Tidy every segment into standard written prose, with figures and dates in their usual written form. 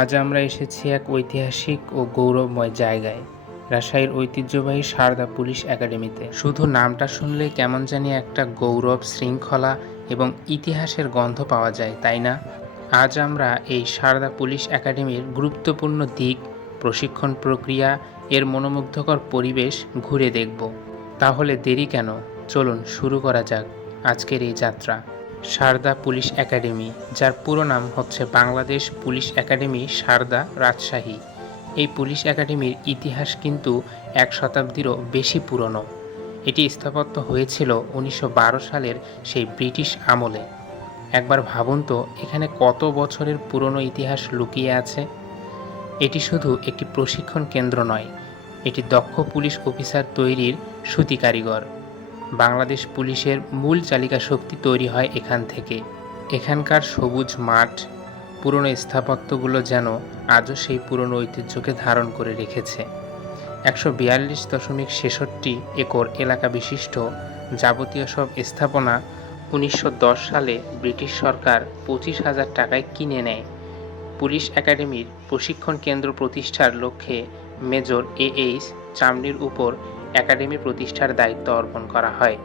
আজ আমরা এসেছি এক ঐতিহাসিক ও গৌরবময় জায়গায়, রাজশাহীর ঐতিহ্যবাহী সারদা পুলিশ একাডেমিতে। শুধু নামটা শুনলেই কেমন জানি একটা গৌরব, শৃঙ্খলা এবং ইতিহাসের গন্ধ পাওয়া যায়, তাই না? আজ আমরা এই সারদা পুলিশ একাডেমির গুরুত্বপূর্ণ দিক, প্রশিক্ষণ প্রক্রিয়া, এর মনোমুগ্ধকর পরিবেশ ঘুরে দেখব। তাহলে দেরি কেন? চলুন শুরু করা যাক আজকের এই যাত্রা। সারদা পুলিশ একাডেমি, যার পুরো নাম হচ্ছে বাংলাদেশ পুলিশ একাডেমি সারদা, রাজশাহী। এই পুলিশ একাডেমির ইতিহাস কিন্তু 1 শতাব্দীরও বেশি পুরনো। এটি স্থাপত্য হয়েছিল 1912 সালের সেই ব্রিটিশ আমলে। একবার ভাবুন তো, এখানে কত বছরের পুরনো ইতিহাস লুকিয়ে আছে। এটি শুধু একটি প্রশিক্ষণ কেন্দ্র নয়, এটি দক্ষ পুলিশ অফিসার তৈরির সূতি কারিগর। বাংলাদেশ পুলিশের মূল চালিকা শক্তি তৈরি হয় এখান থেকে। এখানকার সবুজ মাঠ, পুরনো স্থাপত্যগুলো যেন আজও সেই পুরনো ঐতিহ্যকে ধারণ করে রেখেছে। 142.66 একর এলাকা বিশিষ্ট যাবতীয় সব স্থাপনা 1910 সালে ব্রিটিশ সরকার 25,000 টাকায় কিনে নেয়। পুলিশ একাডেমির প্রশিক্ষণ কেন্দ্র প্রতিষ্ঠার লক্ষ্যে মেজর এইচ চামনির উপর একাডেমি প্রতিষ্ঠার দায়িত্ব অর্পণ করা হয়।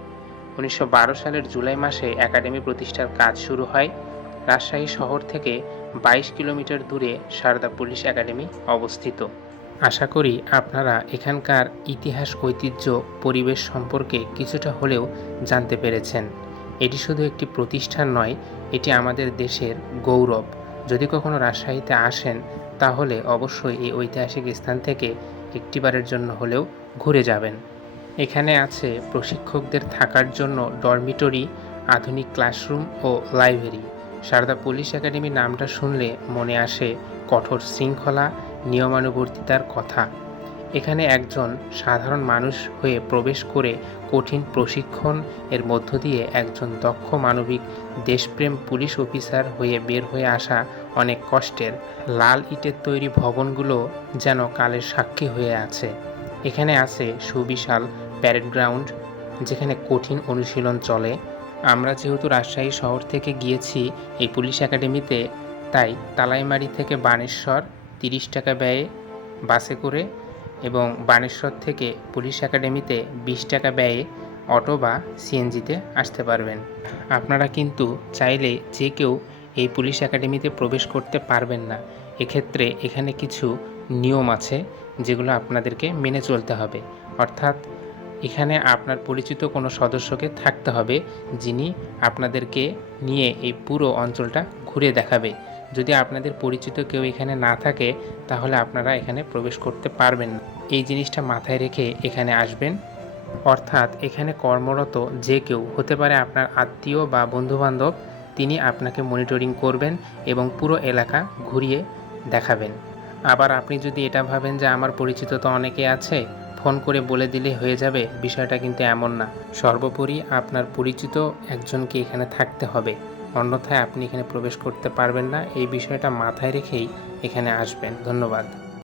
1912 সালের জুলাই মাসে একাডেমি প্রতিষ্ঠার কাজ শুরু হয়। রাজশাহী শহর থেকে 22 কিলোমিটার দূরে সারদা পুলিশ একাডেমি অবস্থিত। আশা করি আপনারা এখানকার ইতিহাস, ঐতিহ্য, পরিবেশ সম্পর্কে কিছুটা হলেও জানতে পেরেছেন। এটি শুধু একটি প্রতিষ্ঠান নয়, এটি আমাদের দেশের গৌরব। যদি কখনো রাজশাহীতে আসেন, তাহলে অবশ্যই এই ঐতিহাসিক স্থান থেকে একটিবারের জন্য হলেও ঘুরে যাবেন। এখানে আছে প্রশিক্ষকদের থাকার জন্য ডরমিটরি, আধুনিক ক্লাসরুম ও লাইব্রেরি। সারদা পুলিশ একাডেমি নামটা শুনলে মনে আসে কঠোর শৃঙ্খলা, নিয়মানুবর্তিতার কথা। এখানে একজন সাধারণ মানুষ হয়ে প্রবেশ করে কঠিন প্রশিক্ষণ এর মধ্য দিয়ে একজন দক্ষ, মানবিক, দেশপ্রেম পুলিশ অফিসার হয়ে বের হয়ে আসা অনেক কষ্টের। লাল ইটের তৈরি ভবনগুলো যেন কালের সাক্ষী হয়ে আছে। এখানে আছে সুবিশাল প্যারেড গ্রাউন্ড, যেখানে কঠিন অনুশীলন চলে। আমরা যেহেতু রাজশাহী শহর থেকে গিয়েছি এই পুলিশ একাডেমিতে, তাই তালাইমারি থেকে বানেশ্বর 30 টাকা ব্যয়ে বাসে করে এবং বানেশ্বর থেকে পুলিশ একাডেমিতে 20 টাকা ব্যয়ে অটো বা সিএনজিতে আসতে পারবেন। আপনারা কিন্তু চাইলে যে কেউ এই পুলিশ একাডেমিতে প্রবেশ করতে পারবেন না। এক্ষেত্রে এখানে কিছু নিয়ম আছে যেগুলো আপনাদেরকে মেনে চলতে হবে। অর্থাৎ এখানে আপনার পরিচিত কোনো সদস্যকে থাকতে হবে, যিনি আপনাদেরকে নিয়ে এই পুরো অঞ্চলটা ঘুরে দেখাবে। যদি আপনাদের পরিচিত কেউ এখানে না থাকে, তাহলে আপনারা এখানে প্রবেশ করতে পারবেন না। এই জিনিসটা মাথায় রেখে এখানে আসবেন। অর্থাৎ এখানে কর্মরত যে কেউ হতে পারে আপনার আত্মীয় বা বন্ধুবান্ধব, তিনি আপনাকে মনিটরিং করবেন এবং পুরো এলাকা ঘুরিয়ে দেখাবেন। আবার আপনি যদি এটা ভাবেন যে আমার পরিচিত তো অনেকে আছে, ফোন করে বলে দিলে হয়ে যাবে, বিষয়টা কিন্তু এমন না। সর্বোপরি আপনার পরিচিত একজনকে এখানে থাকতে হবে, অন্যথায় আপনি এখানে প্রবেশ করতে পারবেন না। এই বিষয়টা মাথায় রেখেই এখানে আসবেন। ধন্যবাদ।